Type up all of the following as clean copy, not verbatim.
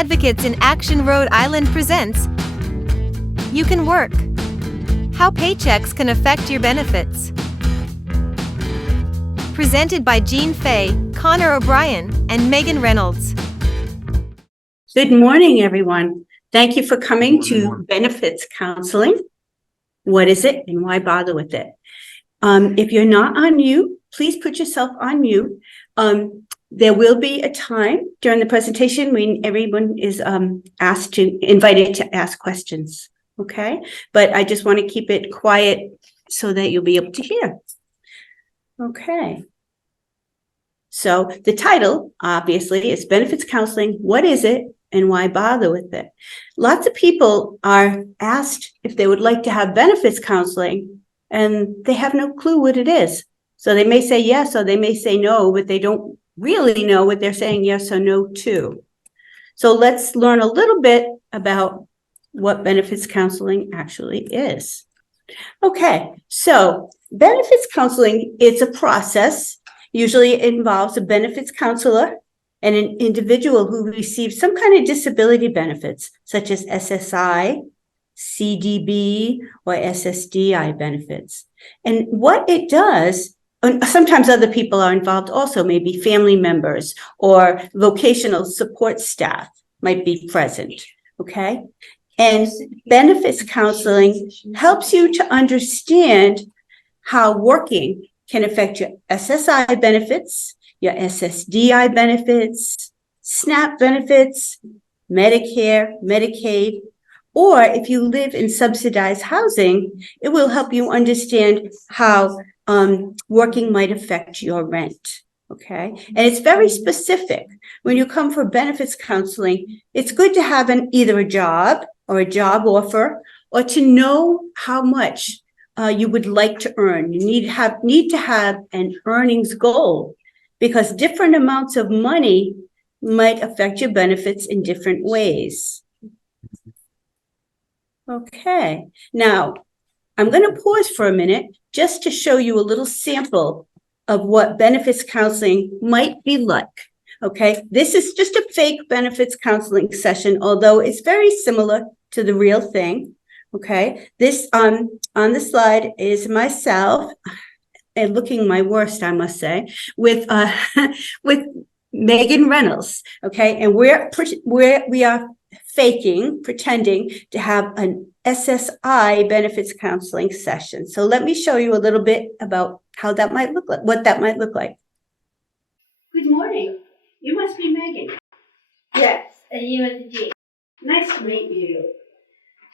Advocates in Action Rhode Island presents You Can Work. How Paychecks Can Affect Your Benefits. Presented by Jeanne Fay, Connor O'Brien, and Megan Reynolds. Good morning, everyone. Thank you for coming to Benefits Counseling. What is it and why bother with it? If you're not on mute, please put yourself on mute. There will be a time during the presentation when everyone is invited to ask questions, okay? But I just want to keep it quiet so that you'll be able to hear. Okay. So the title, obviously, is Benefits Counseling. What is it and why bother with it? Lots of people are asked if they would like to have benefits counseling, and they have no clue what it is. So they may say yes, or they may say no, but they don't really know what they're saying yes or no to. So let's learn a little bit about what benefits counseling actually is. Okay, so benefits counseling is a process. Usually it involves a benefits counselor and an individual who receives some kind of disability benefits, such as SSI, CDB, or SSDI benefits. And what it does, sometimes other people are involved also, maybe family members or vocational support staff might be present, okay? And benefits counseling helps you to understand how working can affect your SSI benefits, your SSDI benefits, SNAP benefits, Medicare, Medicaid, or if you live in subsidized housing, it will help you understand how working might affect your rent, okay? And it's very specific. When you come for benefits counseling, it's good to have either a job or a job offer, or to know how much you would like to earn. You need to have an earnings goal, because different amounts of money might affect your benefits in different ways. Okay, now I'm going to pause for a minute just to show you a little sample of what benefits counseling might be like. Okay, this is just a fake benefits counseling session, although it's very similar to the real thing. Okay, this on the slide is myself, and looking my worst, I must say, with with Megan Reynolds. Okay, and we are pretending to have an SSI benefits counseling session. So let me show you a little bit about how that might look like, what that might look like. Good morning. You must be Megan. Yes, and you must be. Nice to meet you.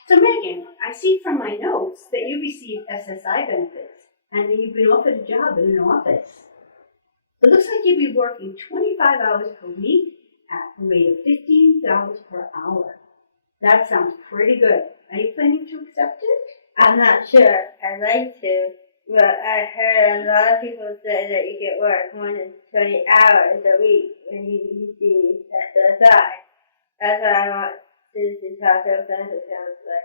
So Megan, I see from my notes that you receive SSI benefits and that you've been offered a job in an office. It looks like you'll be working 25 hours per week at a rate of $15 per hour. That sounds pretty good. Are you planning to accept it? I'm not sure. I'd like to, but I heard a lot of people say that you can work more than 20 hours a week when you receive SSI. That's why I want to talk to a benefits counselor.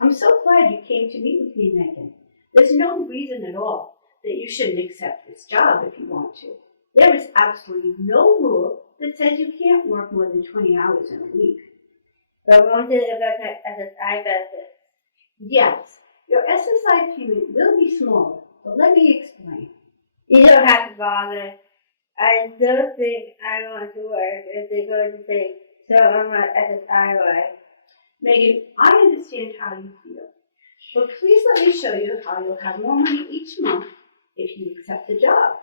I'm so glad you came to meet with me, Megan. There's no reason at all that you shouldn't accept this job if you want to. There is absolutely no rule that says you can't work more than 20 hours in a week. But won't it affect my SSI benefits? Yes, your SSI payment will be smaller, but let me explain. You don't have to bother. I don't think I want to work if they're going to take some of my SSI away. Megan, I understand how you feel, but please let me show you how you'll have more money each month if you accept the job.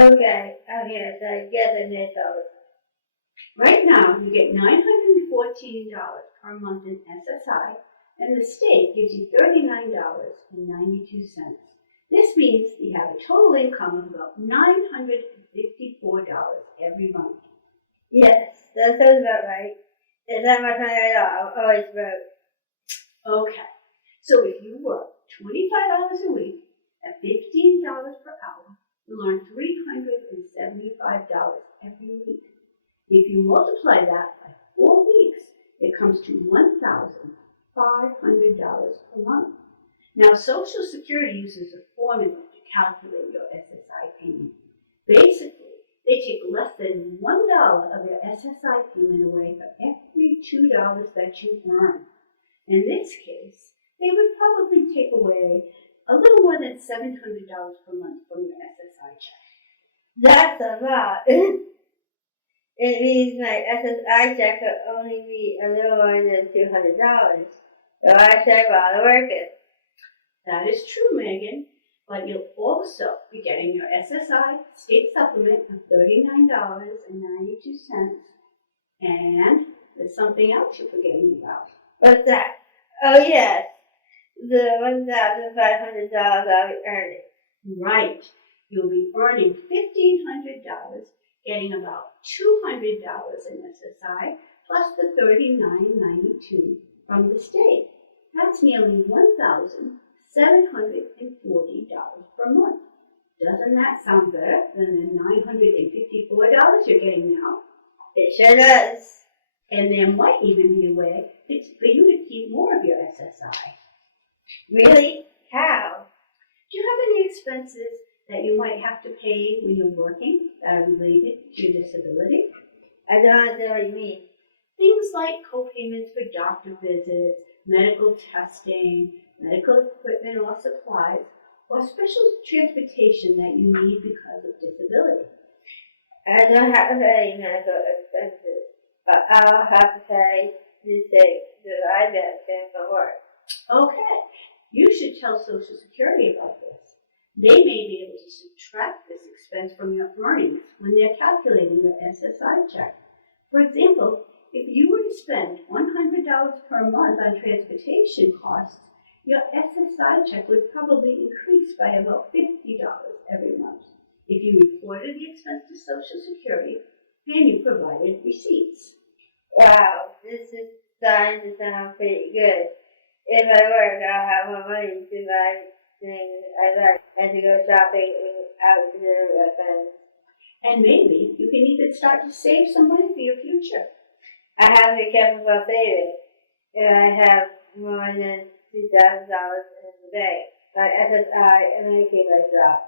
Okay, so I get the net dollars. Right now, you get $914 per month in SSI, and the state gives you $39.92. This means you have a total income of about $954 every month. Yes, that sounds about right. Is that much money I know? I'm always broke. Okay, so if you work 25 hours a week at $15 per hour, you'll earn $375 every week. If you multiply that by 4 weeks, it comes to $1,500 per month. Now, Social Security uses a formula to calculate your SSI payment. Basically, they take less than $1 of your SSI payment away for every $42 that you earn. In this case, they would probably take away a little more than $700 per month from your SSI check. That's a lot. It means my SSI check could only be a little more than $200. So I should bother working. That is true, Megan, but you'll also be getting your SSI state supplement of $39.92. And there's something else you're forgetting about. What's that? Oh, yes. The $1,500 I'll be earning. Right. You'll be earning $1,500, getting about $200 in SSI, plus the $39.92 from the state. That's nearly $1,740 per month. Doesn't that sound better than the $954 you're getting now? It sure does. And there might even be a way for you to keep more of your SSI. Really? How? Do you have any expenses that you might have to pay when you're working that are related to your disability? I don't understand what you mean. Things like co-payments for doctor visits, medical testing, medical equipment or supplies, or special transportation that you need because of disability. I don't have to pay medical expenses, but I'll have to pay to take the benefit for work. Okay, you should tell Social Security about this. They may be able to subtract this expense from your earnings when they're calculating your SSI check. For example, if you were to spend $100 per month on transportation costs, your SSI check would probably increase by about $50 every month if you reported the expense to Social Security and you provided receipts. Wow, this is starting to sound pretty good. If I work, I'll have more money to buy things I like and to go shopping out to dinner with friends. And maybe you can even start to save some money for your future. I have to be careful about saving. If I have more than $2,000 in the bank, my SSI and Medicaid myself.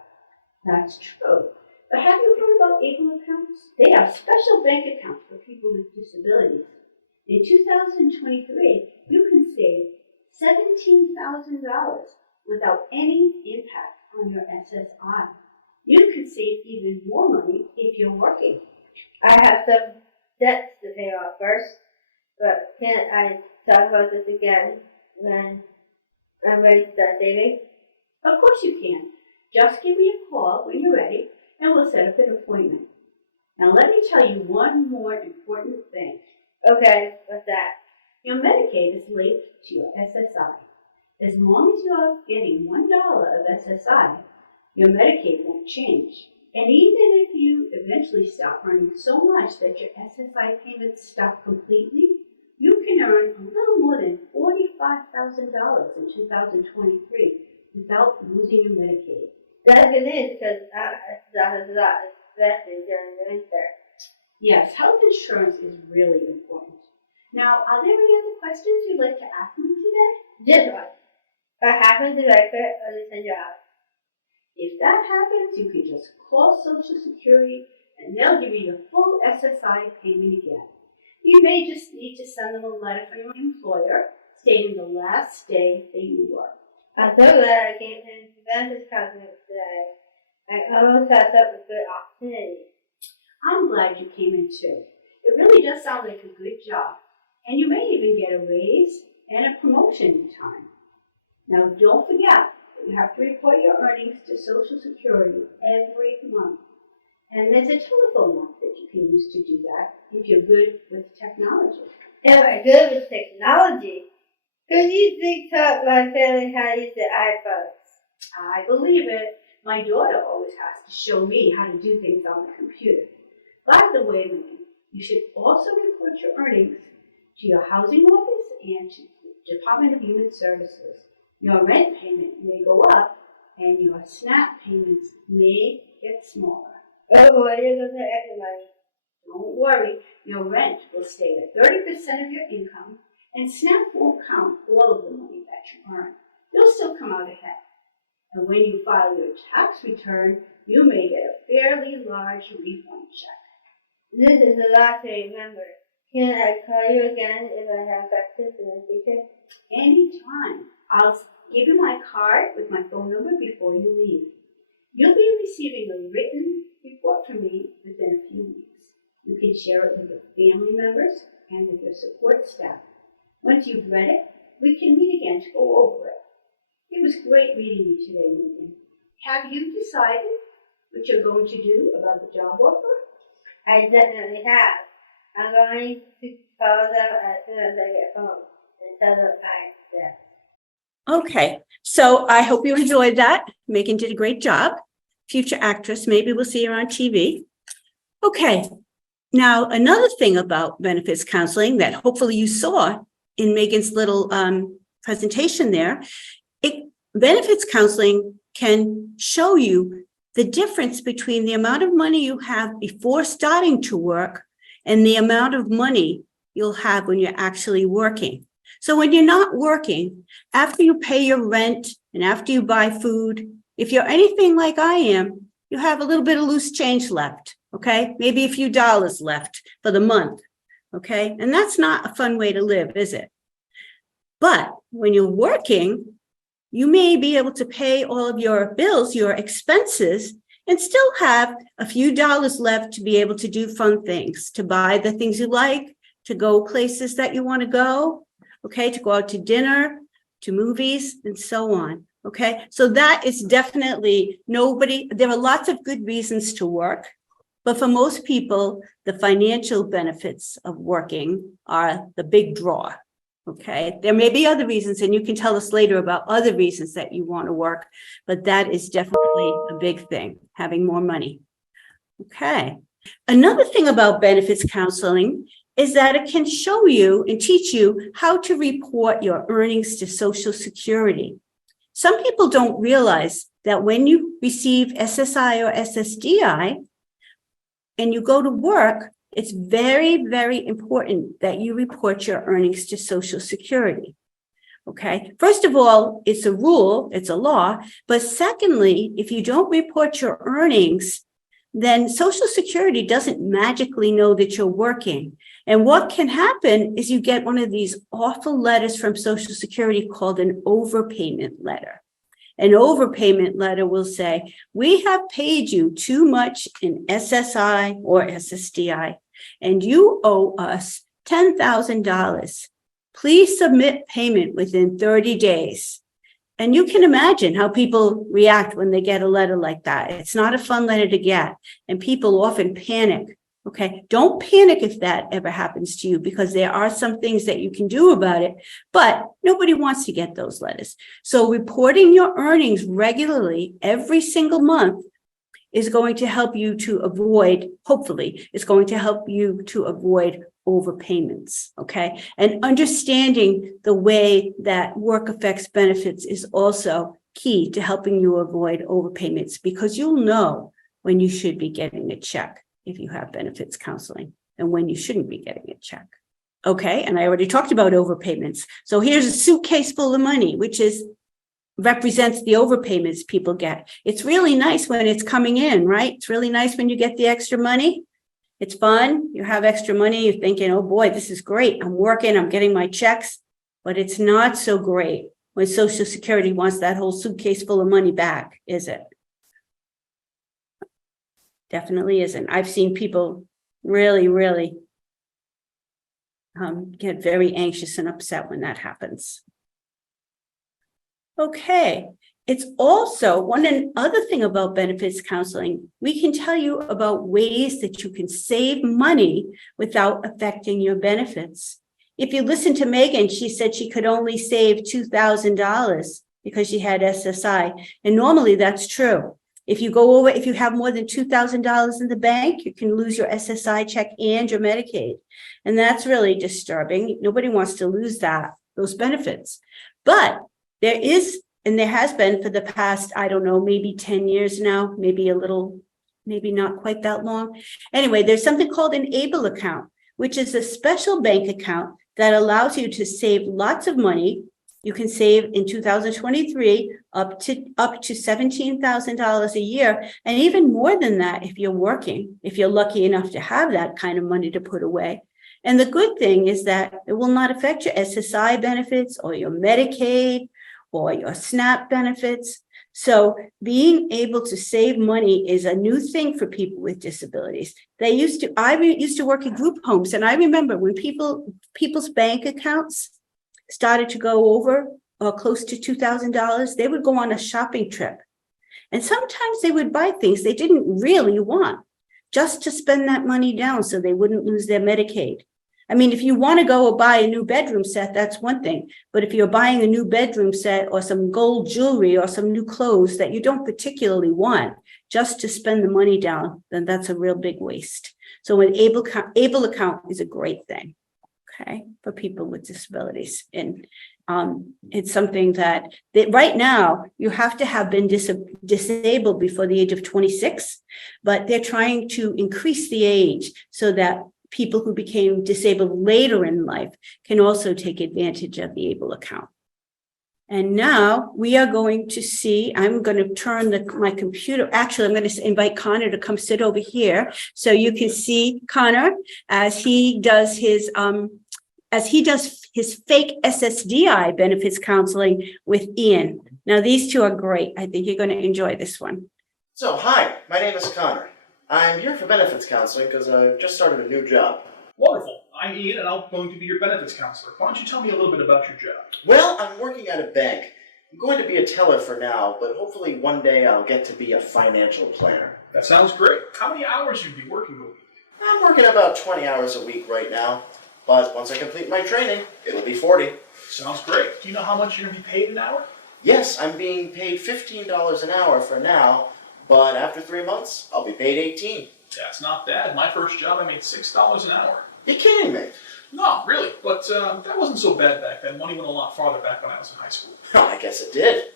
That's true. But have you heard about ABLE accounts? They are special bank accounts for people with disabilities. In 2023, you can save $17,000 without any impact on your SSI. You can save even more money if you're working. I have some debts to pay off first, but can't I talk about this again when I'm ready to start saving? Of course you can. Just give me a call when you're ready, and we'll set up an appointment. Now let me tell you one more important thing. Okay, what's that? Your Medicaid is linked to your SSI. As long as you're getting $1 of SSI, your Medicaid won't change. And even if you eventually stop earning so much that your SSI payments stop completely, you can earn a little more than $45,000 in 2023 without losing your Medicaid. That's good news because that is a lot, especially during the winter. Yes, health insurance is really important. Now, are there any other questions you'd like to ask me today? Just one. What happens if I quit or lose my job? If that happens, you can just call Social Security and they'll give you your full SSI payment again. You may just need to send them a letter from your employer stating the last day that you worked. I'm so glad I came to the benefits conference today. I almost passed up a good opportunity. I'm glad you came in too. It really does sound like a good job. And you may even get a raise and a promotion in time. Now don't forget that you have to report your earnings to Social Security every month. And there's a telephone number that you can use to do that if you're good with technology. Am I good with technology? Could you taught my family how to use the iPhones? I believe it. My daughter always has to show me how to do things on the computer. By the way, Megan, you should also report your earnings to your housing office and to the Department of Human Services. Your rent payment may go up and your SNAP payments may get smaller. Oh, I didn't go to extra money. Don't worry, your rent will stay at 30% of your income and SNAP won't count all of the money that you earn. You'll still come out ahead. And when you file your tax return, you may get a fairly large refund check. This is a lot to remember. Can I call you again if I have questions in the future? Anytime. I'll give you my card with my phone number before you leave. You'll be receiving a written report from me within a few weeks. You can share it with your family members and with your support staff. Once you've read it, we can meet again to go over it. It was great meeting you today, Megan. Have you decided what you're going to do about the job offer? I definitely have. I'm going to call them as soon as I get home and tell them I accept. Okay, so I hope you enjoyed that. Megan did a great job. Future actress, maybe we'll see her on TV. Okay, now another thing about benefits counseling that hopefully you saw in Megan's little presentation there, benefits counseling can show you the difference between the amount of money you have before starting to work and the amount of money you'll have when you're actually working. So when you're not working, after you pay your rent and after you buy food, if you're anything like I am, you have a little bit of loose change left, okay? Maybe a few dollars left for the month, okay? And that's not a fun way to live, is it? But when you're working, you may be able to pay all of your bills, your expenses, and still have a few dollars left to be able to do fun things, to buy the things you like, to go places that you want to go, okay, to go out to dinner, to movies, and so on, okay? So that is definitely there are lots of good reasons to work, but for most people, the financial benefits of working are the big draw, okay? There may be other reasons, and you can tell us later about other reasons that you want to work, but that is definitely a big thing, having more money, okay? Another thing about benefits counseling is that it can show you and teach you how to report your earnings to Social Security. Some people don't realize that when you receive SSI or SSDI and you go to work, it's very, very important that you report your earnings to Social Security. Okay, first of all, it's a rule, it's a law. But secondly, if you don't report your earnings, then Social Security doesn't magically know that you're working. And what can happen is you get one of these awful letters from Social Security called an overpayment letter. An overpayment letter will say, we have paid you too much in SSI or SSDI, and you owe us $10,000. Please submit payment within 30 days. And you can imagine how people react when they get a letter like that. It's not a fun letter to get, and people often panic. Okay, don't panic if that ever happens to you, because there are some things that you can do about it, but nobody wants to get those letters. So reporting your earnings regularly every single month is going to help you to avoid, hopefully, it's going to help you to avoid overpayments, okay? And understanding the way that work affects benefits is also key to helping you avoid overpayments, because you'll know when you should be getting a check if you have benefits counseling and when you shouldn't be getting a check. Okay, and I already talked about overpayments. So here's a suitcase full of money, which represents the overpayments people get. It's really nice when it's coming in, right? It's really nice when you get the extra money. It's fun. You have extra money. You're thinking, oh boy, this is great. I'm working, I'm getting my checks. But it's not so great when Social Security wants that whole suitcase full of money back, is it? Definitely isn't. I've seen people really, really get very anxious and upset when that happens. Okay, it's also one other thing about benefits counseling. We can tell you about ways that you can save money without affecting your benefits. If you listen to Megan, she said she could only save $2,000 because she had SSI, and normally that's true. If you have more than $2,000 in the bank, you can lose your SSI check and your Medicaid. And that's really disturbing. Nobody wants to lose those benefits. But there is, and there has been for the past, I don't know, maybe 10 years now, maybe not quite that long. Anyway, there's something called an ABLE account, which is a special bank account that allows you to save lots of money. You can save in 2023 up to $17,000 a year, and even more than that if you're working, if you're lucky enough to have that kind of money to put away. And the good thing is that it will not affect your SSI benefits or your Medicaid or your SNAP benefits. So being able to save money is a new thing for people with disabilities. I used to work in group homes, and I remember when people's bank accounts started to go over close to $2,000, they would go on a shopping trip. And sometimes they would buy things they didn't really want just to spend that money down so they wouldn't lose their Medicaid. I mean, if you want to go buy a new bedroom set, that's one thing. But if you're buying a new bedroom set or some gold jewelry or some new clothes that you don't particularly want just to spend the money down, then that's a real big waste. So an able account is a great thing, okay, for people with disabilities. And it's something that right now you have to have been disabled before the age of 26, but they're trying to increase the age so that people who became disabled later in life can also take advantage of the ABLE account. And now we are going to see, I'm going to turn my computer, actually, I'm going to invite Connor to come sit over here so you can see Connor as he does his fake SSDI benefits counseling with Ian. Now, these two are great. I think you're going to enjoy this one. So, hi, my name is Connor. I'm here for benefits counseling because I've just started a new job. Wonderful. I'm Ian, and I'm going to be your benefits counselor. Why don't you tell me a little bit about your job? Well, I'm working at a bank. I'm going to be a teller for now, but hopefully one day I'll get to be a financial planner. That sounds great. How many hours you'd be working a week? I'm working about 20 hours a week right now, but once I complete my training, it'll be 40. Sounds great. Do you know how much you're going to be paid an hour? Yes, I'm being paid $15 an hour for now, but after 3 months, I'll be paid $18. That's not bad. My first job, I made $6 an hour. You're kidding me? No, really. But that wasn't so bad back then. Money went a lot farther back when I was in high school. Oh, I guess it did.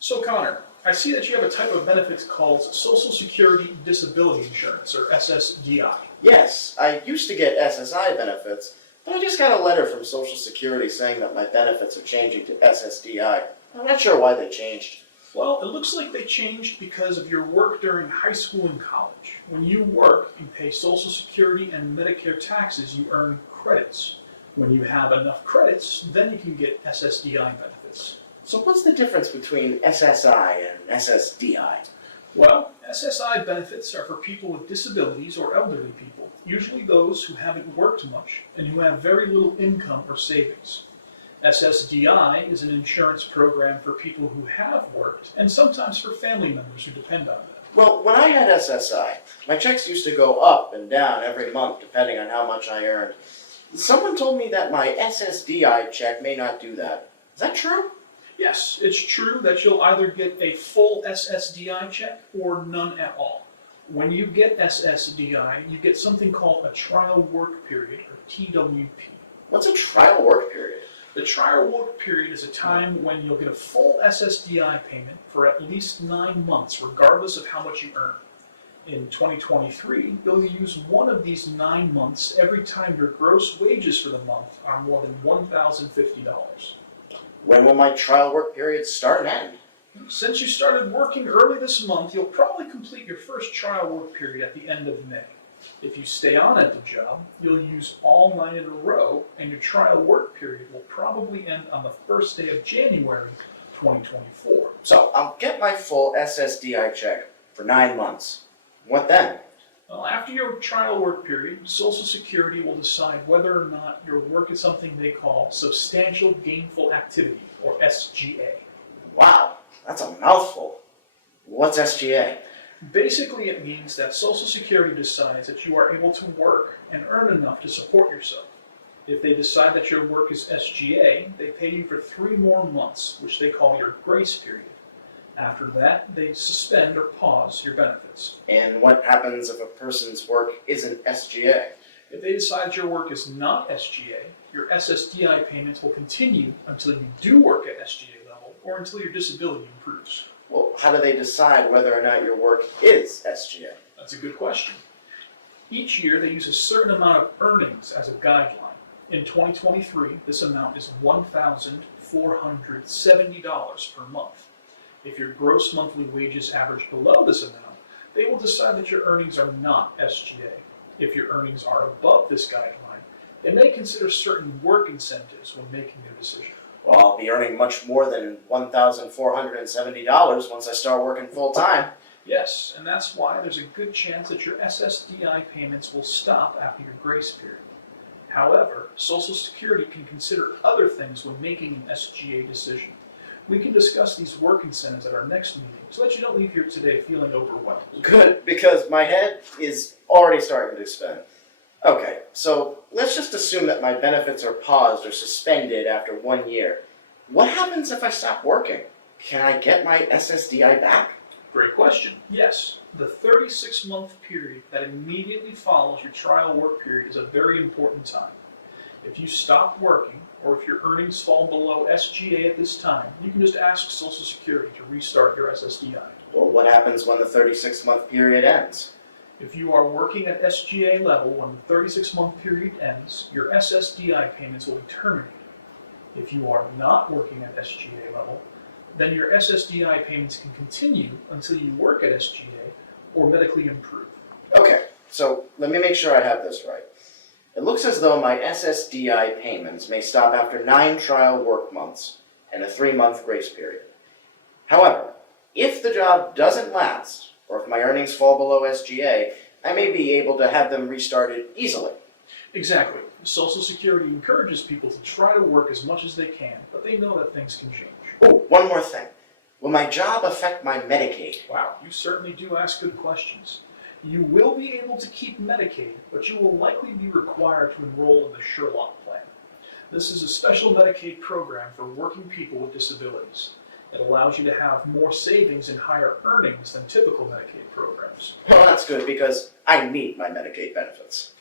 So, Connor, I see that you have a type of benefits called Social Security Disability Insurance, or SSDI. Yes, I used to get SSI benefits, but I just got a letter from Social Security saying that my benefits are changing to SSDI. I'm not sure why they changed. Well, it looks like they changed because of your work during high school and college. When you work and pay Social Security and Medicare taxes, you earn credits. When you have enough credits, then you can get SSDI benefits. So what's the difference between SSI and SSDI? Well, SSI benefits are for people with disabilities or elderly people, usually those who haven't worked much and who have very little income or savings. SSDI is an insurance program for people who have worked and sometimes for family members who depend on them. Well, when I had SSI, my checks used to go up and down every month depending on how much I earned. Someone told me that my SSDI check may not do that. Is that true? Yes, it's true that you'll either get a full SSDI check or none at all. When you get SSDI, you get something called a trial work period, or TWP. What's a trial work period? The trial work period is a time when you'll get a full SSDI payment for at least 9 months, regardless of how much you earn. In 2023, you'll use one of these 9 months every time your gross wages for the month are more than $1,050. When will my trial work period start and end? Since you started working early this month, you'll probably complete your first trial work period at the end of May. If you stay on at the job, you'll use all 9 in a row, and your trial work period will probably end on the first day of January 2024. So I'll get my full SSDI check for 9 months. What then? Well, after your trial work period, Social Security will decide whether or not your work is something they call Substantial Gainful Activity, or SGA. Wow, that's a mouthful. What's SGA? Basically, it means that Social Security decides that you are able to work and earn enough to support yourself. If they decide that your work is SGA, they pay you for 3 more months, which they call your grace period. After that, they suspend or pause your benefits. And what happens if a person's work isn't SGA? If they decide your work is not SGA, your SSDI payments will continue until you do work at SGA level or until your disability improves. Well, how do they decide whether or not your work is SGA? That's a good question. Each year, they use a certain amount of earnings as a guideline. In 2023, this amount is $1,470 per month. If your gross monthly wages average below this amount, they will decide that your earnings are not SGA. If your earnings are above this guideline, They may consider certain work incentives when making their decision. Well, I'll be earning much more than $1,470 once I start working full time. Yes, and that's why there's a good chance that your SSDI payments will stop after your grace period. However, Social Security can consider other things when making an SGA decision. We can discuss these work incentives at our next meeting so that you don't leave here today feeling overwhelmed. Good, because my head is already starting to spin. Okay, so let's just assume that my benefits are paused or suspended after 1 year. What happens if I stop working? Can I get my SSDI back? Great question. Yes, the 36-month period that immediately follows your trial work period is a very important time. If you stop working, or if your earnings fall below SGA at this time, you can just ask Social Security to restart your SSDI. Well, what happens when the 36-month period ends? If you are working at SGA level when the 36-month period ends, your SSDI payments will be terminated. If you are not working at SGA level, then your SSDI payments can continue until you work at SGA or medically improve. Okay, so let me make sure I have this right. It looks as though my SSDI payments may stop after 9 trial work months and a 3-month grace period. However, if the job doesn't last, or if my earnings fall below SGA, I may be able to have them restarted easily. Exactly. Social Security encourages people to try to work as much as they can, but they know that things can change. Oh, one more thing. Will my job affect my Medicaid? Wow, you certainly do ask good questions. You will be able to keep Medicaid, but you will likely be required to enroll in the Sherlock Plan. This is a special Medicaid program for working people with disabilities. It allows you to have more savings and higher earnings than typical Medicaid programs. Well, that's good because I need my Medicaid benefits.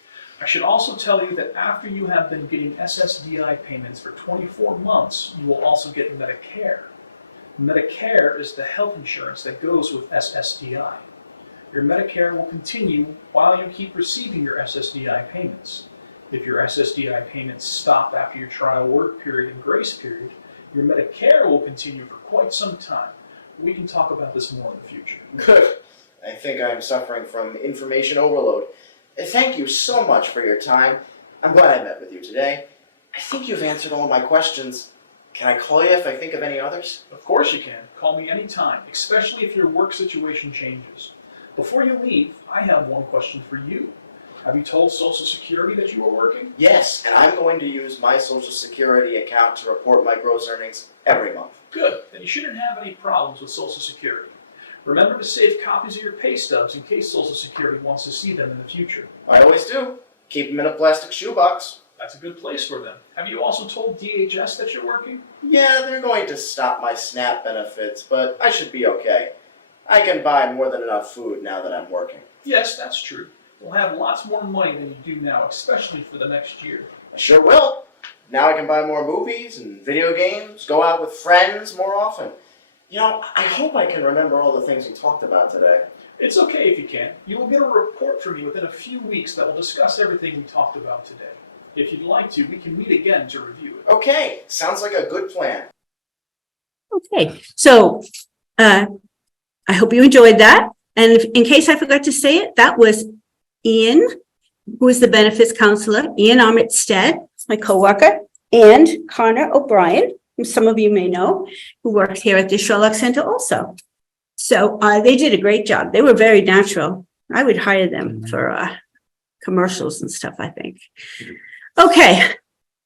I should also tell you that after you have been getting SSDI payments for 24 months, you will also get Medicare. Medicare is the health insurance that goes with SSDI. Your Medicare will continue while you keep receiving your SSDI payments. If your SSDI payments stop after your trial work period and grace period, your Medicare will continue for quite some time. We can talk about this more in the future. Good. I think I'm suffering from information overload. Thank you so much for your time. I'm glad I met with you today. I think you've answered all my questions. Can I call you if I think of any others? Of course you can. Call me anytime, especially if your work situation changes. Before you leave, I have one question for you. Have you told Social Security that you are working? Yes, and I'm going to use my Social Security account to report my gross earnings every month. Good. Then you shouldn't have any problems with Social Security. Remember to save copies of your pay stubs in case Social Security wants to see them in the future. I always do. Keep them in a plastic shoebox. That's a good place for them. Have you also told DHS that you're working? Yeah, they're going to stop my SNAP benefits, but I should be okay. I can buy more than enough food now that I'm working. Yes, that's true. You'll have lots more money than you do now, especially for the next year. I sure will. Now I can buy more movies and video games, go out with friends more often. You know, I hope I can remember all the things we talked about today. It's okay if you can't. You will get a report from me within a few weeks that will discuss everything we talked about today. If you'd like to, we can meet again to review it. Okay, sounds like a good plan. Okay, so I hope you enjoyed that. And in case I forgot to say it, that was Ian, who is the benefits counselor, Ian Armistead, my coworker, and Connor O'Brien, who some of you may know, who works here at the Sherlock Center also. So they did a great job. They were very natural. I would hire them for commercials and stuff, I think. Okay,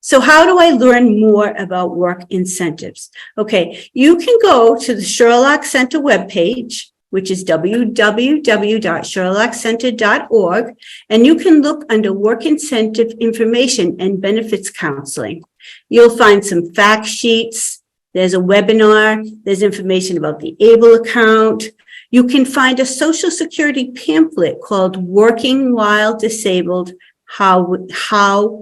so how do I learn more about work incentives? Okay, you can go to the Sherlock Center webpage, which is www.sherlockcenter.org, and you can look under work incentive information and benefits counseling. You'll find some fact sheets. There's a webinar. There's information about the ABLE account. You can find a Social Security pamphlet called Working While Disabled, How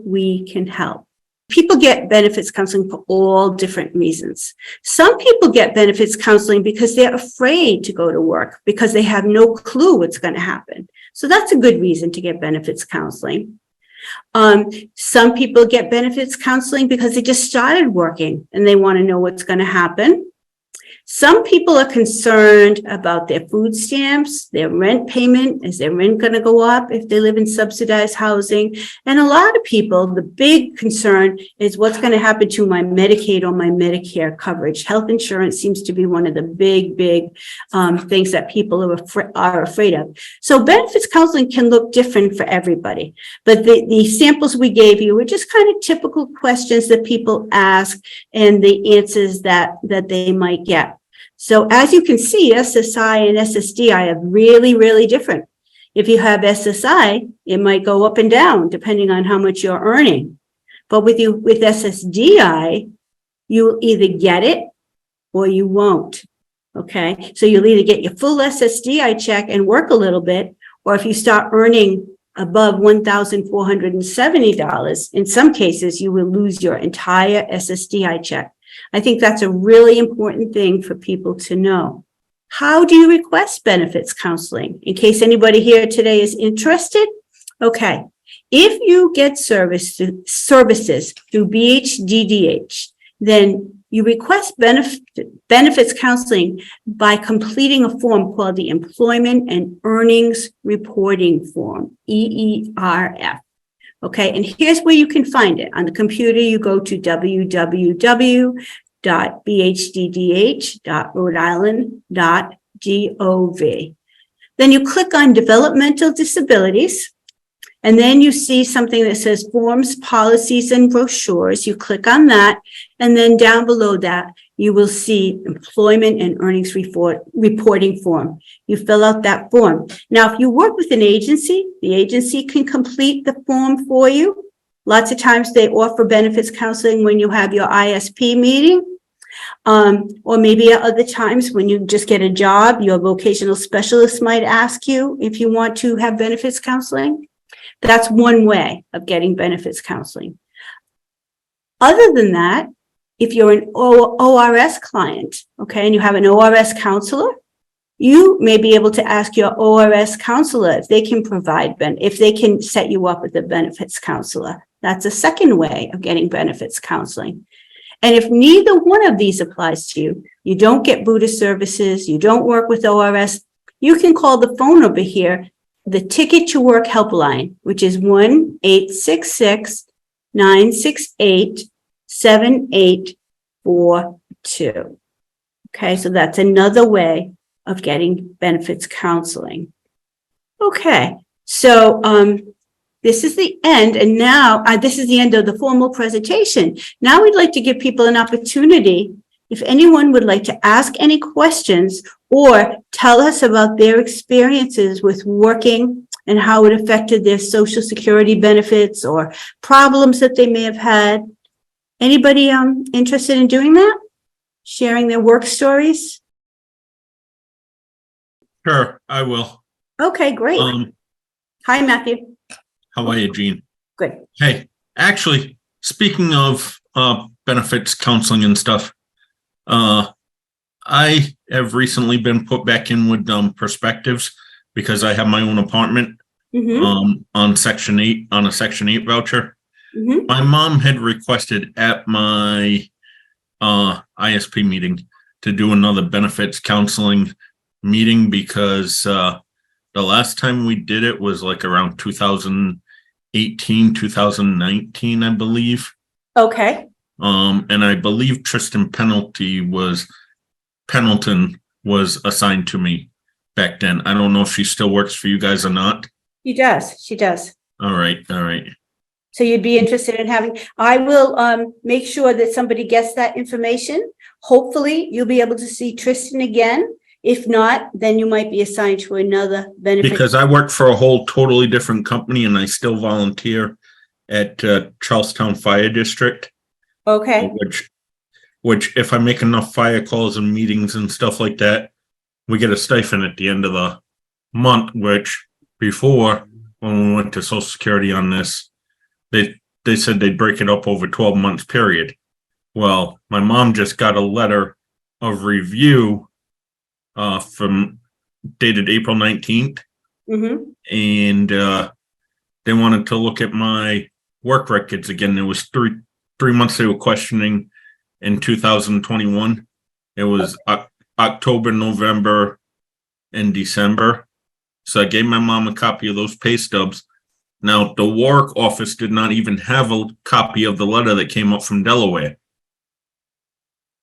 We Can Help. People get benefits counseling for all different reasons. Some people get benefits counseling because they're afraid to go to work because they have no clue what's going to happen. So that's a good reason to get benefits counseling. Some people get benefits counseling because they just started working and they want to know what's going to happen. Some people are concerned about their food stamps, their rent payment. Is their rent going to go up if they live in subsidized housing? And a lot of people, the big concern is what's going to happen to my Medicaid or my Medicare coverage. Health insurance seems to be one of the big things that people are afraid of. So benefits counseling can look different for everybody. But the samples we gave you were just kind of typical questions that people ask and the answers that they might get. So as you can see, SSI and SSDI are really, really different. If you have SSI, it might go up and down depending on how much you're earning. But with SSDI, you will either get it or you won't. Okay, so you'll either get your full SSDI check and work a little bit, or if you start earning above $1,470, in some cases, you will lose your entire SSDI check. I think that's a really important thing for people to know. How do you request benefits counseling? In case anybody here today is interested. Okay, if you get services through BHDDH, then you request benefits counseling by completing a form called the Employment and Earnings Reporting Form, EERF. Okay, and here's where you can find it. On the computer, you go to www.bhddh.rhodeisland.gov. Then you click on Developmental Disabilities, and then you see something that says Forms, Policies, and Brochures. You click on that, and then down below that, you will see Employment and Earnings Reporting Form. You fill out that form. Now, if you work with an agency, the agency can complete the form for you. Lots of times they offer benefits counseling when you have your ISP meeting. Or maybe at other times when you just get a job, your vocational specialist might ask you if you want to have benefits counseling. That's one way of getting benefits counseling. Other than that, if you're an ORS client, okay, and you have an ORS counselor, you may be able to ask your ORS counselor if they can if they can set you up with a benefits counselor. That's a second way of getting benefits counseling. And if neither one of these applies to you, you don't get Buddha services, you don't work with ORS, you can call the phone over here, the Ticket to Work helpline, which is 1-866-968-7842. Okay, so that's another way of getting benefits counseling. Okay, so this is the end, and now this is the end of the formal presentation. Now we'd like to give people an opportunity, if anyone would like to ask any questions or tell us about their experiences with working and how it affected their Social Security benefits or problems that they may have had. Anybody interested in doing that? Sharing their work stories? Sure, I will. Okay, great. Hi, Matthew. How are you, Jeanne? Good. Hey, actually, speaking of benefits counseling and stuff, I have recently been put back in with perspectives because I have my own apartment on Section 8, on a Section 8 voucher. My mom had requested at my ISP meeting to do another benefits counseling meeting because the last time we did it was like around 2018, 2019, I believe. Okay. And I believe Tristan Pendleton was assigned to me back then. I don't know if she still works for you guys or not. She does. She does. All right. So you'd be interested in having, I will make sure that somebody gets that information. Hopefully you'll be able to see Tristan again. If not, then you might be assigned to another benefit. Because I work for a whole totally different company and I still volunteer at Charlestown Fire District. Okay. Which if I make enough fire calls and meetings and stuff like that, we get a stipend at the end of the month, which before, when we went to Social Security on this, they said they'd break it up over 12 months period. Well, my mom just got a letter of review from dated April 19th. And they wanted to look at my work records again. There was three months they were questioning in 2021. It was October, November, and December. So I gave my mom a copy of those pay stubs. Now, the Warwick office did not even have a copy of the letter that came up from Delaware.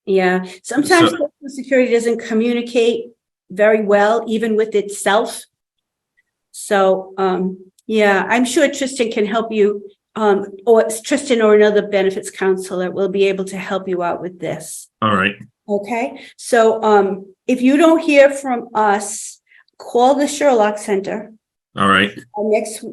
Yeah, sometimes So- Social Security doesn't communicate very well, even with itself. So, yeah, I'm sure Tristan can help you, or Tristan or another benefits counselor will be able to help you out with this. All right. Okay, so, if you don't hear from us, call the Sherlock Center All right.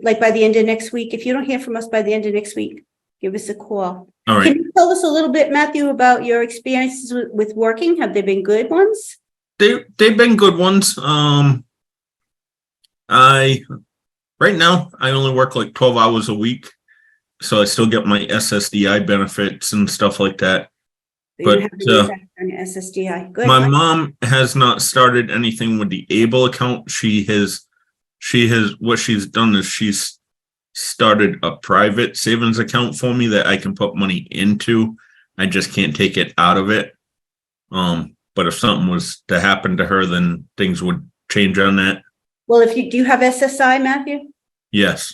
like by the end of next week. If you don't hear from us by the end of next week, give us a call. All right. Can you tell us a little bit, Matthew, about your experiences with working? Have they been good ones? They've been good ones. Right now I only work like 12 hours a week, so I still get my SSDI benefits and stuff like that. You don't But, have any effect on your SSDI. Good. My mom has not started anything with the ABLE account. She has what she's done is she's started a private savings account for me that I can put money into. I just can't take it out of it. But if something was to happen to her, then things would change on that. Well, do you have SSI, Matthew? Yes.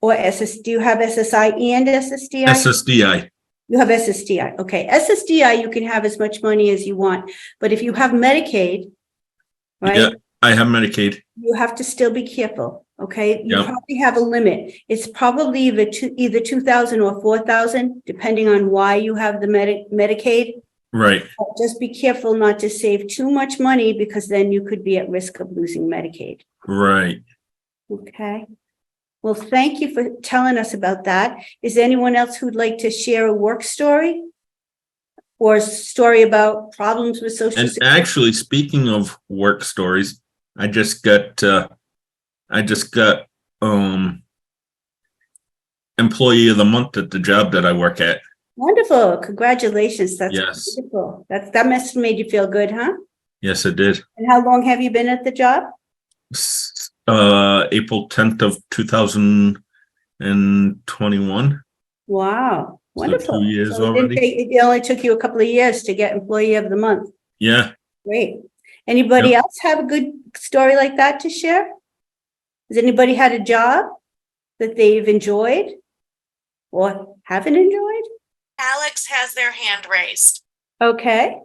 Or do you have SSI and SSDI? SSDI. You have SSDI. Okay. SSDI, you can have as much money as you want, but if you have Medicaid, right? Yeah, I have Medicaid. You have to still be careful. Okay. You Yep. probably have a limit. It's probably either 2,000 or 4,000, depending on why you have the Medicaid. Right. Just be careful not to save too much money, because then you could be at risk of losing Medicaid. Right. Okay. Well, thank you for telling us about that. Is there anyone else who'd like to share a work story or a story about problems with Social And Security? actually, speaking of work stories, I just got employee of the month at the job that I work at. Wonderful. Congratulations. That's Yes. wonderful. That must have made you feel good, huh? Yes, it did. And how long have you been at the job? April 10th of 2021. Wow. Wonderful. 2 years So already. it only took you a couple of years to get employee of the month. Yeah. Great. Anybody Yep. else have a good story like that to share? Has anybody had a job that they've enjoyed or haven't enjoyed? Alex has their hand raised. Okay.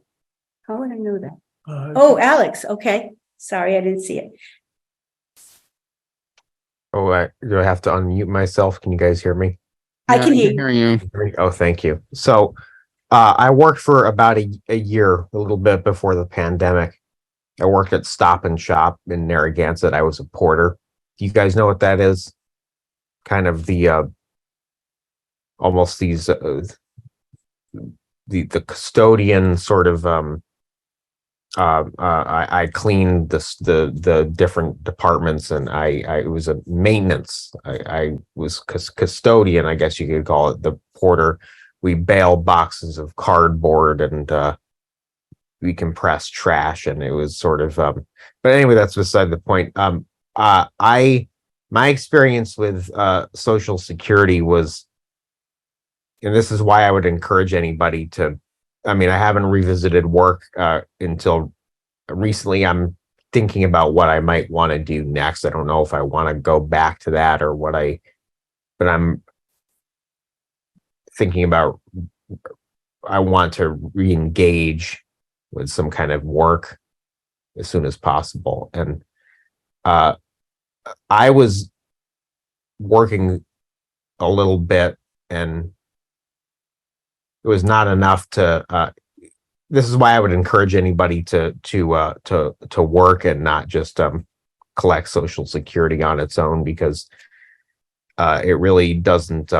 How would I know that? Oh, Alex. Okay. Sorry, I didn't see it. Oh, do I have to unmute myself? Can you guys hear me? I can hear you. hear you. Oh, thank you. So, I worked for about a year, a little bit before the pandemic. I worked at Stop and Shop in Narragansett. I was a porter. Do you guys know what that is? Kind of the almost these the custodian sort of I cleaned the different departments, and I was a maintenance. I was custodian, I guess you could call it, the porter. We bailed boxes of cardboard and we compressed trash, and it was sort of but anyway, that's beside the point. My experience with Social Security was, and this is why I would encourage anybody to, I mean, I haven't revisited work until recently. I'm thinking about what I might want to do next. I don't know if I want to go back to that or what but I'm thinking about, I want to re-engage with some kind of work as soon as possible. And I was working a little bit, and it was not enough to this is why I would encourage anybody to work and not just collect Social Security on its own, because it really doesn't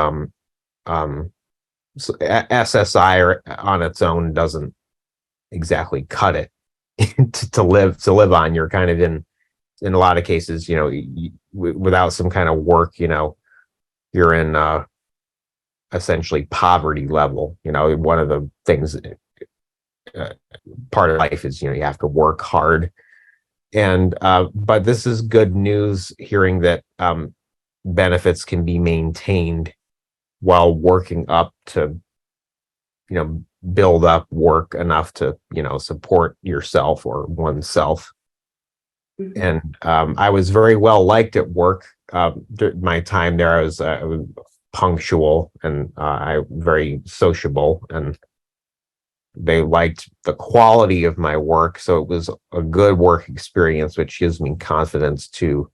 SSI on its own doesn't exactly cut it to live on. You're kind of in a lot of cases, without some kind of work, you're in essentially poverty level. One of the things, part of life is, you have to work hard. And but this is good news, hearing that benefits can be maintained while working up to build up work enough to, support yourself or oneself. And I was very well liked at work. During my time there, I was punctual and I very sociable, and they liked the quality of my work. So it was a good work experience, which gives me confidence to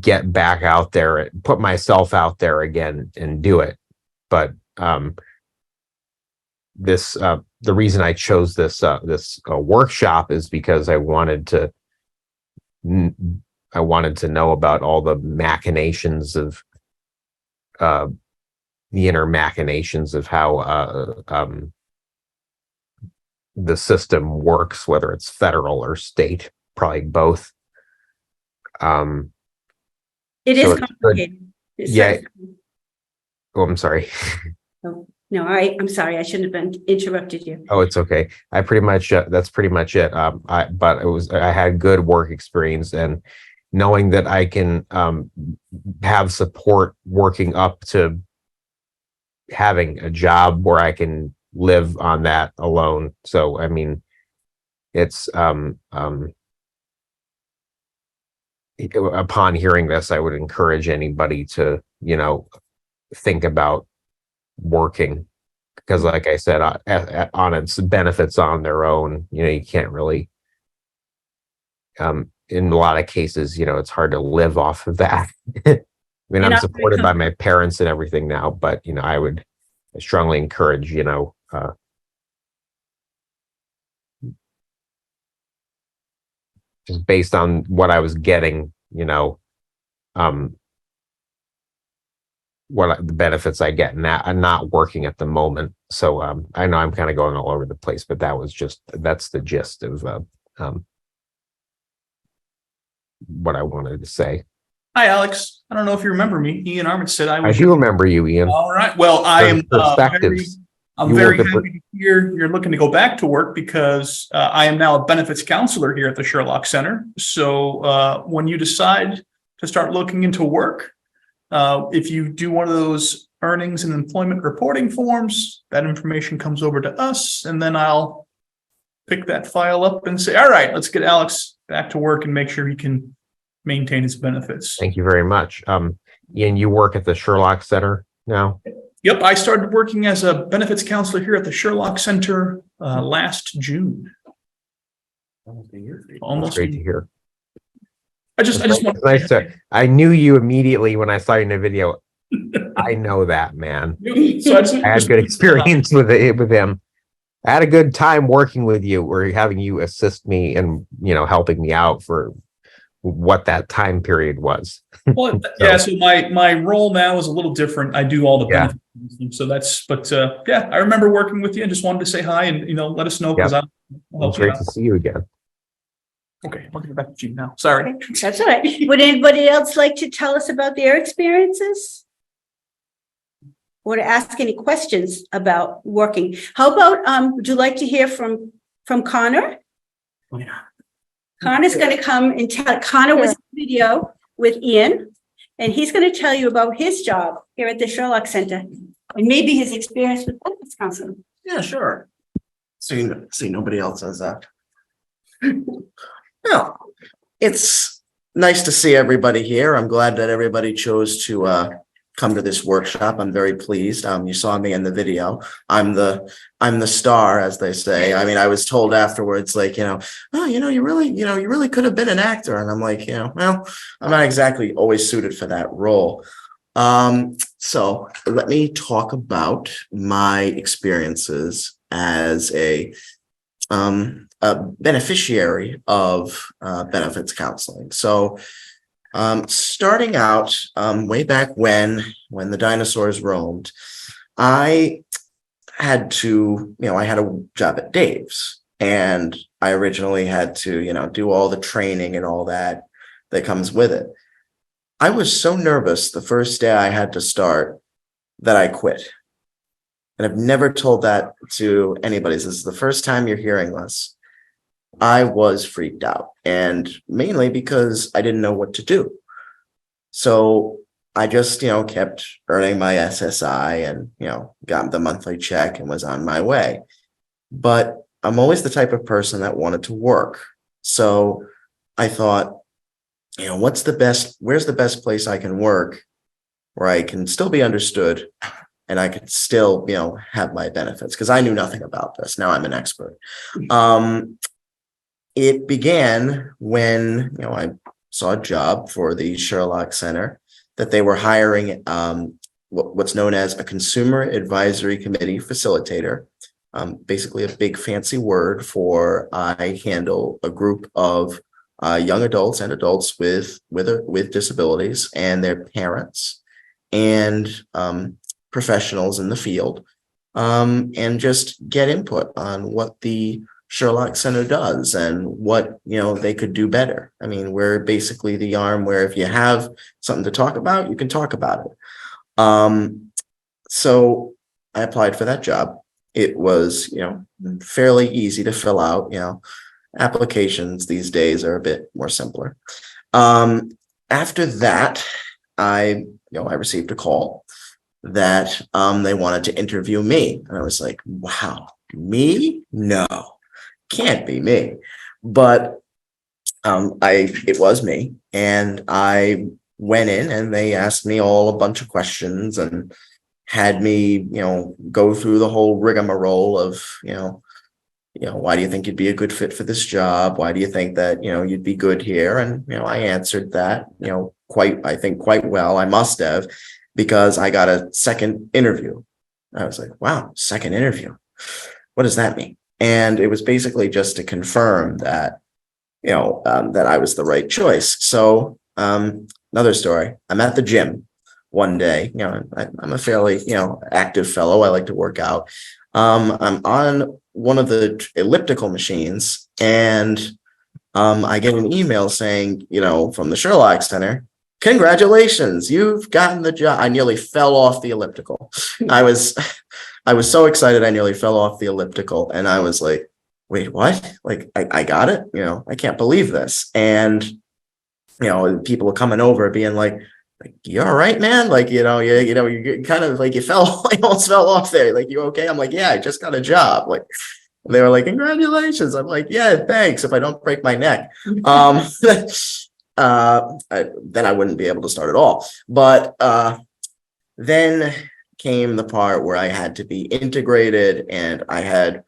get back out there, put myself out there again and do it. But the reason I chose this workshop is because I wanted to know about all the machinations of the inner machinations of how the system works, whether it's federal or state, probably both. It is complicated. Yeah. Oh, I'm sorry. No, I'm sorry. I shouldn't have interrupted you. Oh, it's okay. I pretty much that's pretty much it. I had good work experience, and knowing that I can have support working up to having a job where I can live on that alone. So I mean, it's upon hearing this, I would encourage anybody to think about working, because like I said, on its benefits on their own, you can't really in a lot of cases, it's hard to live off of that. I mean, I'm supported by my parents and everything now, but I would strongly encourage just based on what I was getting, the benefits I get now. I'm not working at the moment, so I know I'm kind of going all over the place, but that's the gist of what I wanted to say. Hi, Alex. I don't know if you remember me, Ian Armistead. I do remember you, Ian. All right. Well, I am very happy to hear you're looking to go back to work, because I am now a benefits counselor here at the Sherlock Center. So when you decide to start looking into work, if you do one of those earnings and employment reporting forms, that information comes over to us, and then I'll pick that file up and say, all right, let's get Alex back to work and make sure he can maintain his benefits. Thank you very much. Ian, you work at the Sherlock Center now? Yep, I started working as a benefits counselor here at the Sherlock Center last June. Almost great to hear. I knew you immediately when I saw you in the video. I know that, man. So I had good experience with him. I had a good time working with you, or having you assist me and helping me out for what that time period was. Well, so my role now is a little different. I do all the benefits. So I remember working with you and just wanted to say hi and let us know, because I'll help you out. Great to see you again. Okay, I'll get back to Jeanne now. Sorry. That's all right. Would anybody else like to tell us about their experiences? Or to ask any questions about working? How about would you like to hear from Connor? Oh, yeah. Connor's going to come and tell. Connor was in the video with Ian, and he's going to tell you about his job here at the Sherlock Center and maybe his experience with benefits counseling. Yeah, sure. See, nobody else says that. Well, it's nice to see everybody here. I'm glad that everybody chose to come to this workshop. I'm very pleased. You saw me in the video. I'm the star, as they say. I mean, I was told afterwards, like, you really could have been an actor. And I'm like, well, I'm not exactly always suited for that role. So let me talk about my experiences as a beneficiary of benefits counseling. So starting out way back when the dinosaurs roamed, I had to, I had a job at Dave's, and I originally had to, do all the training and all that comes with it. I was so nervous the first day I had to start that I quit. And I've never told that to anybody. This is the first time you're hearing this. I was freaked out, and mainly because I didn't know what to do. So I just, kept earning my SSI and, got the monthly check and was on my way. But I'm always the type of person that wanted to work. So I thought, where's the best place I can work where I can still be understood and I could still, have my benefits? Because I knew nothing about this. Now I'm an expert. It began when, I saw a job for the Sherlock Center that they were hiring what's known as a Consumer Advisory Committee facilitator. Basically a big fancy word for I handle a group of young adults and adults with disabilities and their parents and professionals in the field, and just get input on what the Sherlock Center does and what they could do better. I mean, we're basically the arm where if you have something to talk about, you can talk about it. So I applied for that job. It was, fairly easy to fill out. Applications these days are a bit more simpler. After that, I received a call that they wanted to interview me, and I was like, "Wow, me? No, can't be me." But it was me, and I went in, and they asked me all a bunch of questions and had me, go through the whole rigmarole of, why do you think you'd be a good fit for this job? Why do you think that, you'd be good here? And, I answered that, quite well. I must have, because I got a second interview. I was like, wow, second interview. What does that mean? And it was basically just to confirm that, that I was the right choice. So another story, I'm at the gym one day. I'm a fairly, active fellow. I like to work out. I'm on one of the elliptical machines, and I get an email saying, from the Sherlock Center, "Congratulations, you've gotten the job." I nearly fell off the elliptical. I was so excited. I nearly fell off the elliptical, and I was like, wait, what? Like, I got it. I can't believe this. And, people are coming over being like, "You all right, man? Like, you kind of like you almost fell off there. Like, you okay?" I'm like, "Yeah, I just got a job." Like, they were like, "Congratulations." I'm like, "Yeah, thanks. If I don't break my neck." Then I wouldn't be able to start at all. But then came the part where I had to be integrated, and I had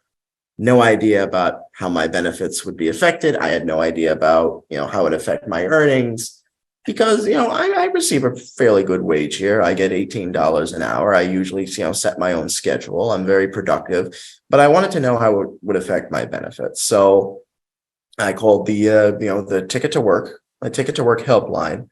no idea about how my benefits would be affected. I had no idea about, how it would affect my earnings, because, I receive a fairly good wage here. I get $18 an hour. I usually, set my own schedule. I'm very productive, but I wanted to know how it would affect my benefits. So I called the Ticket to Work helpline.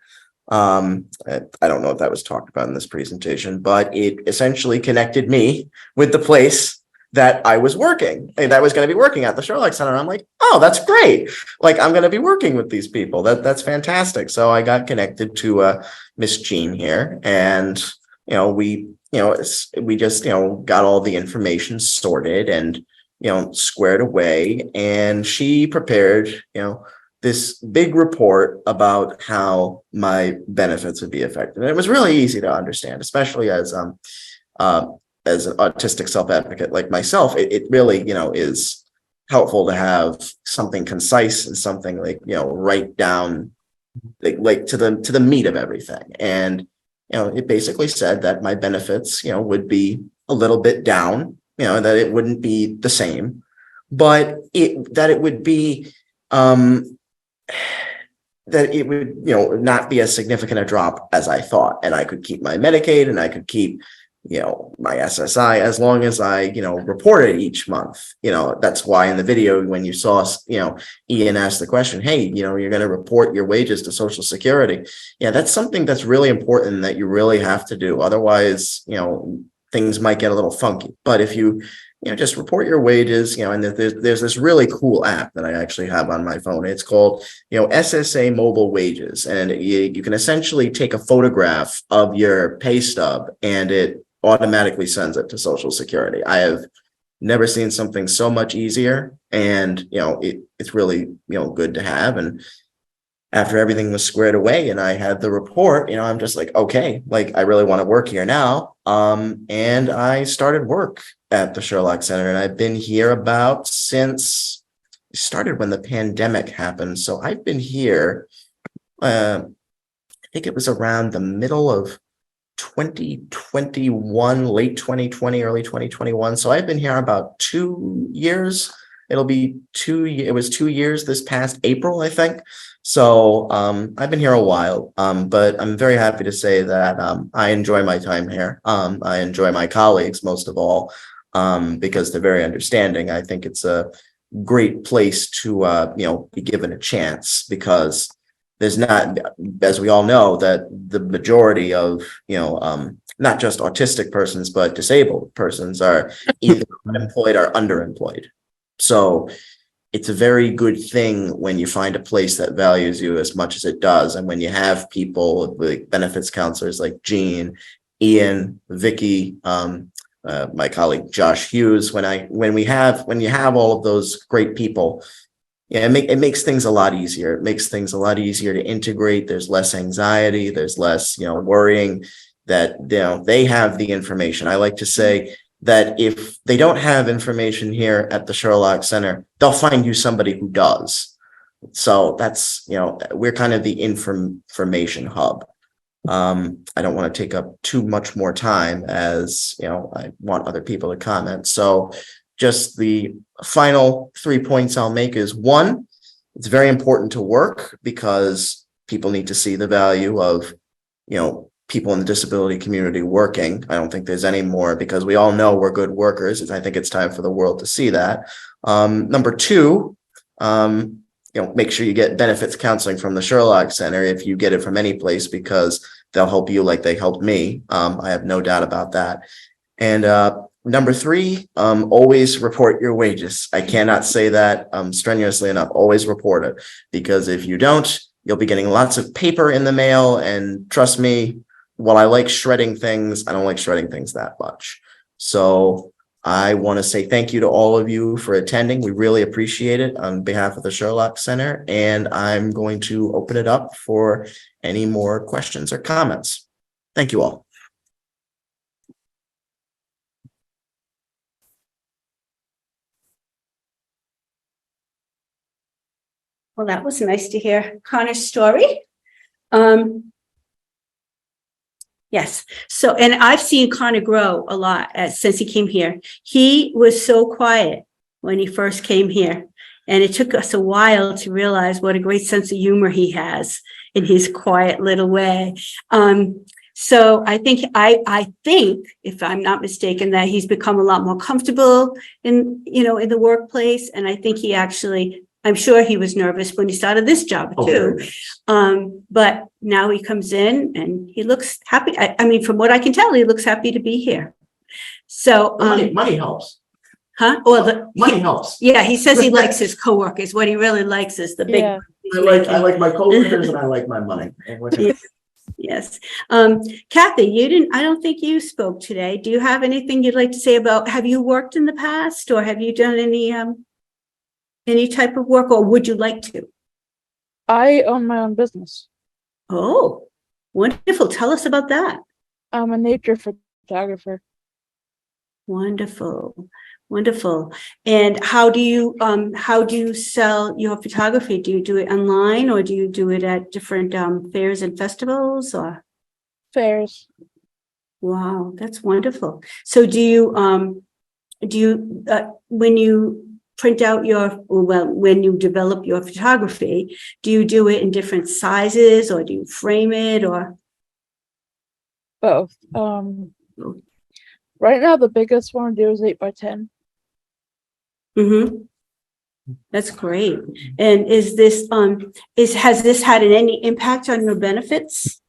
I don't know if that was talked about in this presentation, but it essentially connected me with the place that I was working, and I was going to be working at the Sherlock Center. I'm like, "Oh, that's great. Like, I'm going to be working with these people. That's fantastic." So I got connected to Miss Jeanne here, and, we just, got all the information sorted and, squared away. And she prepared, this big report about how my benefits would be affected. And it was really easy to understand, especially as an autistic self-advocate like myself. It really, is helpful to have something concise and something like, write down like to the meat of everything. And, it basically said that my benefits, would be a little bit down, that it wouldn't be the same, but that it would be, that it would, not be as significant a drop as I thought. And I could keep my Medicaid, and I could keep, my SSI, as long as I, report it each month. That's why in the video, when you saw, Ian asked the question, "Hey, you're going to report your wages to Social Security." Yeah, that's something that's really important that you really have to do. Otherwise, things might get a little funky. But if you, just report your wages, and there's this really cool app that I actually have on my phone. It's called, SSA Mobile Wages. And you can essentially take a photograph of your pay stub, and it automatically sends it to Social Security. I have never seen something so much easier, and, it's really, good to have. And after everything was squared away and I had the report, I'm just like, okay, like I really want to work here now. And I started work at the Sherlock Center, and I've been here about since it started when the pandemic happened. So I've been here, I think it was around the middle of 2021, late 2020, early 2021. So I've been here about 2 years. It was 2 years this past April, I think. So I've been here a while, but I'm very happy to say that I enjoy my time here. I enjoy my colleagues most of all, because they're very understanding. I think it's a great place to be given a chance, because there's not, as we all know, that the majority of not just autistic persons but disabled persons are either unemployed or underemployed. So it's a very good thing when you find a place that values you as much as it does. And when you have people like benefits counselors like Jeanne, Ian, Vicky, my colleague Josh Hughes, when you have all of those great people, it makes things a lot easier. It makes things a lot easier to integrate. There's less anxiety. There's less, worrying that, they have the information. I like to say that if they don't have information here at the Sherlock Center, they'll find you somebody who does. So that's, we're kind of the information hub. I don't want to take up too much more time, as, I want other people to comment. So just the final 3 points I'll make is, one, it's very important to work, because people need to see the value of, people in the disability community working. I don't think there's any more, because we all know we're good workers. I think it's time for the world to see that. Number two, make sure you get benefits counseling from the Sherlock Center if you get it from any place, because they'll help you like they helped me. I have no doubt about that. And number three, always report your wages. I cannot say that strenuously enough. Always report it, because if you don't, you'll be getting lots of paper in the mail. And trust me, while I like shredding things, I don't like shredding things that much. So I want to say thank you to all of you for attending. We really appreciate it on behalf of the Sherlock Center. And I'm going to open it up for any more questions or comments. Thank you all. Well, that was nice to hear Connor's story. Yes. So, and I've seen Connor grow a lot since he came here. He was so quiet when he first came here, and it took us a while to realize what a great sense of humor he has in his quiet little way. So I think, if I'm not mistaken, that he's become a lot more comfortable in the workplace. And I think he actually, I'm sure he was nervous when he started this job too. But now he comes in and he looks happy. I mean, from what I can tell, he looks happy to be here. So money helps. Huh? Well, money helps. Yeah, he says he likes his coworkers. What he really likes is the big. Yeah. I like my coworkers and I like my money. Yes. Kathy, I don't think you spoke today. Do you have anything you'd like to say about, have you worked in the past, or have you done any type of work, or would you like to? I own my own business. Oh, wonderful. Tell us about that. I'm a nature photographer. Wonderful. Wonderful. And how do you sell your photography? Do you do it online, or do you do it at different fairs and festivals, or? Fairs. Wow, that's wonderful. So do you when you print out when you develop your photography, do you do it in different sizes, or do you frame it, or? Both. Right now, the biggest one I do is 8x10. Mm-hmm. That's great. And is this has this had any impact on your benefits?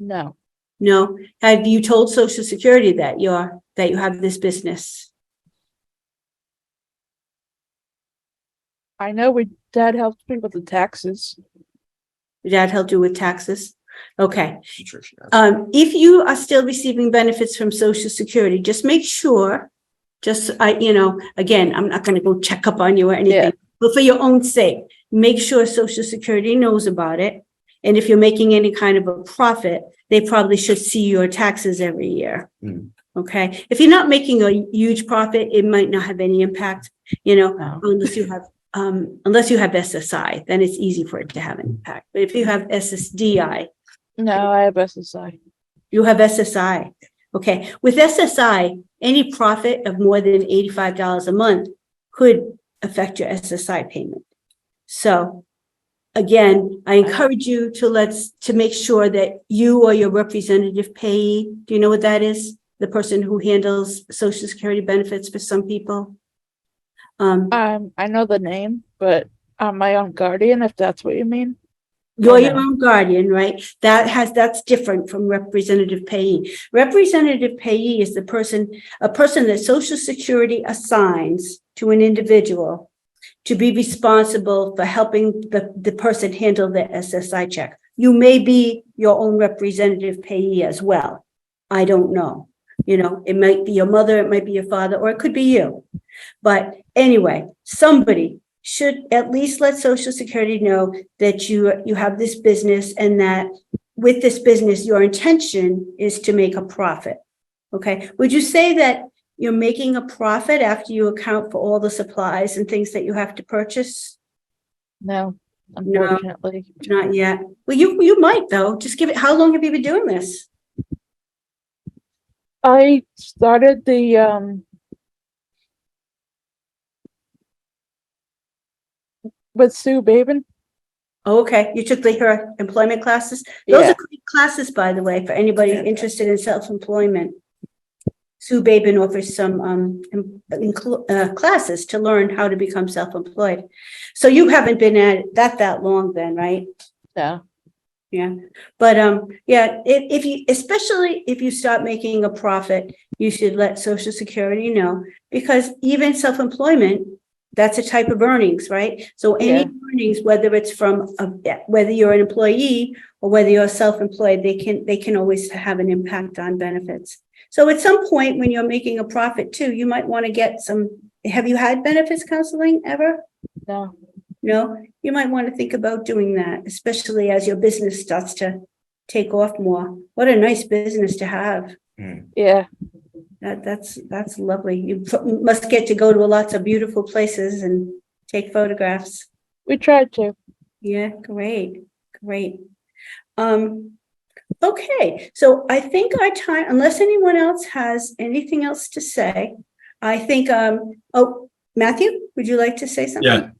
No. No. Have you told Social Security that you have this business? I know Dad helped me with the taxes. Your dad helped you with taxes? Okay. If you are still receiving benefits from Social Security, just make sure, again, I'm not going to go check up on you or anything, but for your own sake, make sure Social Security knows about it. And if you're making any kind of a profit, they probably should see your taxes every year. Okay, if you're not making a huge profit, it might not have any impact, unless you have SSI, then it's easy for it to have an impact. But if you have SSDI, No, I have SSI. you have SSI. Okay, with SSI, any profit of more than $85 a month could affect your SSI payment. So again, I encourage you to make sure that you or your representative payee, do you know what that is? The person who handles Social Security benefits for some people. I know the name, but I'm my own guardian, if that's what you mean. You're your own guardian, right? That's different from representative payee. Representative payee is a person that Social Security assigns to an individual to be responsible for helping the person handle the SSI check. You may be your own representative payee as well. I don't know. It might be your mother, it might be your father, or it could be you. But anyway, somebody should at least let Social Security know that you have this business, and that with this business, your intention is to make a profit. Okay. Would you say that you're making a profit after you account for all the supplies and things that you have to purchase? No, unfortunately. No, not yet. Well, you might though. Just give it. How long have you been doing this? I started the with Sue Babin. Oh, okay. You took her employment classes. Those Yeah. are great classes, by the way, for anybody interested in self-employment. Sue Babin offers some classes to learn how to become self-employed. So you haven't been at it that long then, right? No. Yeah. But especially if you start making a profit, you should let Social Security know, because even self-employment, that's a type of earnings, right? So any earnings, whether it's from whether you're an employee or whether you're self-employed, they can always have an impact on benefits. So at some point when you're making a profit too, you might want to get some. Have you had benefits counseling ever? No. No, you might want to think about doing that, especially as your business starts to take off more. What a nice business to have. Yeah. That's lovely. You must get to go to lots of beautiful places and take photographs. We tried to. Yeah, great. Okay, so I think our time, unless anyone else has anything else to say, I think, Matthew, would you like to say something? Yeah.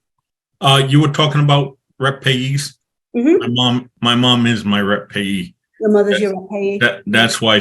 You were talking about rep payees. Mm-hmm. My mom is my rep payee. Your mother's your rep payee. That's why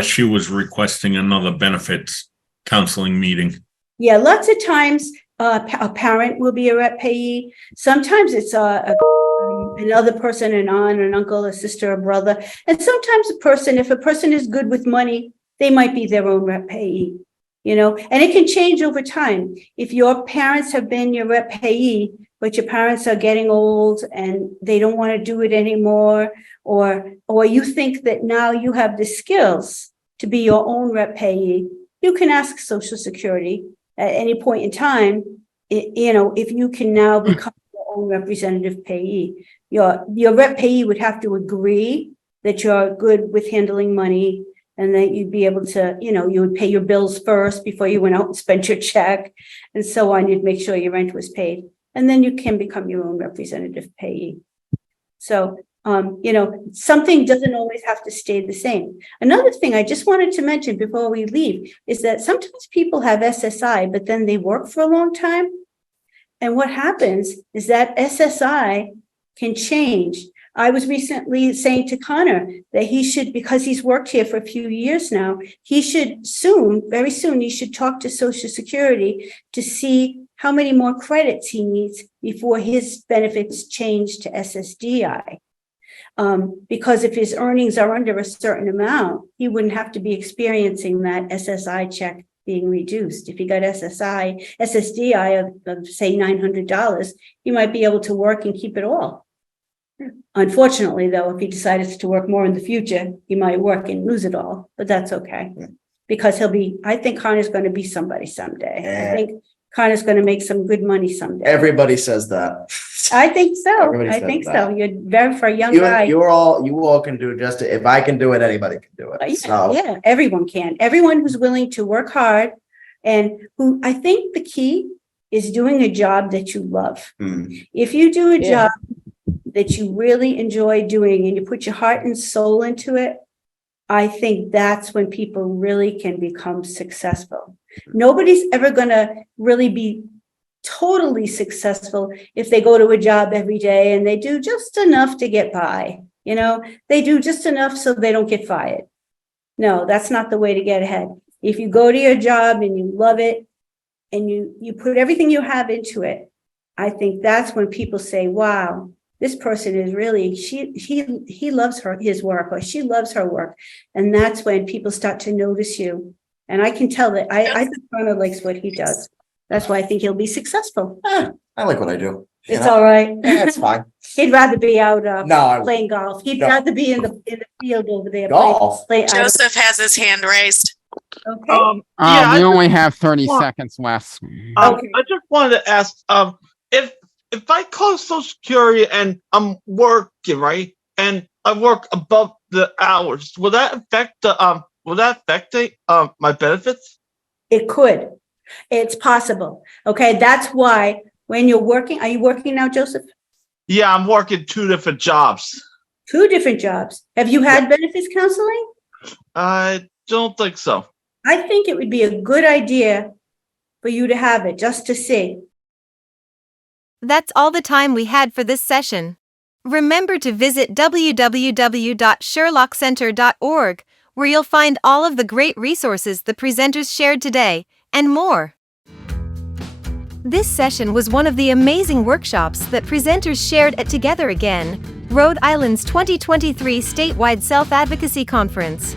she was requesting another benefits counseling meeting. Yeah, lots of times a parent will be a rep payee. Sometimes it's another person, an aunt, an uncle, a sister, a brother. And sometimes if a person is good with money, they might be their own rep payee, and it can change over time. If your parents have been your rep payee, but your parents are getting old and they don't want to do it anymore, or you think that now you have the skills to be your own rep payee, you can ask Social Security at any point in time, if you can now become your own representative payee. Your rep payee would have to agree that you're good with handling money, and that you'd be able to, you would pay your bills first before you went out and spent your check, and so on. You'd make sure your rent was paid, and then you can become your own representative payee. So, something doesn't always have to stay the same. Another thing I just wanted to mention before we leave is that sometimes people have SSI, but then they work for a long time. And what happens is that SSI can change. I was recently saying to Connor that he should, because he's worked here for a few years now, he should very soon, he should talk to Social Security to see how many more credits he needs before his benefits change to SSDI. Because if his earnings are under a certain amount, he wouldn't have to be experiencing that SSI check being reduced. If he got SSDI of say $900, he might be able to work and keep it all. Unfortunately, though, if he decides to work more in the future, he might work and lose it all, but that's okay. Because I think Connor's going to be somebody someday. I think Connor's gonna make some good money someday. Everybody says that. I think so. Everybody I says think that. so. You're very, for a young You guy. you all can do just, if I can do it, anybody can do it. So, Yeah, everyone can. Everyone who's willing to work hard and who, I think the key is doing a job that you love. If you do a Yeah. job that you really enjoy doing and you put your heart and soul into it, I think that's when people really can become successful. Nobody's ever gonna really be totally successful if they go to a job every day and they do just enough to get by. You know, they do just enough so they don't get fired. No, that's not the way to get ahead. If you go to your job and you love it and you put everything you have into it, I think that's when people say, wow, this person is really, he loves his work, or she loves her work. And that's when people start to notice you. And I can tell that I think Connor likes what he does. That's why I think he'll be successful. I like what I do. It's all right. Yeah, it's fine. He'd rather be out No, playing golf. He'd No. rather be in the field over there. Golf? Joseph has his hand raised. Okay. We only have 30 seconds left. Okay. I just wanted to ask, if I call Social Security and I'm working, right, and I work above the hours, will that affect my benefits? It could. It's possible. Okay. That's why when you're working, are you working now, Joseph? Yeah, I'm working 2 different jobs. 2 different jobs. Have you had benefits counseling? I don't think so. I think it would be a good idea for you to have it just to see. That's all the time we had for this session. Remember to visit www.sherlockcenter.org, where you'll find all of the great resources the presenters shared today, and more. This session was one of the amazing workshops that presenters shared at Together Again, Rhode Island's 2023 Statewide Self-Advocacy Conference.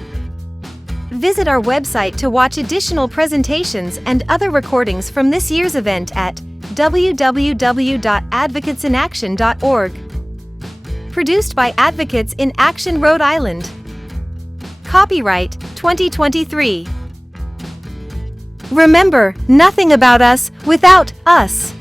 Visit our website to watch additional presentations and other recordings from this year's event at www.advocatesinaction.org. Produced by Advocates in Action Rhode Island. Copyright 2023. Remember, nothing about us without us.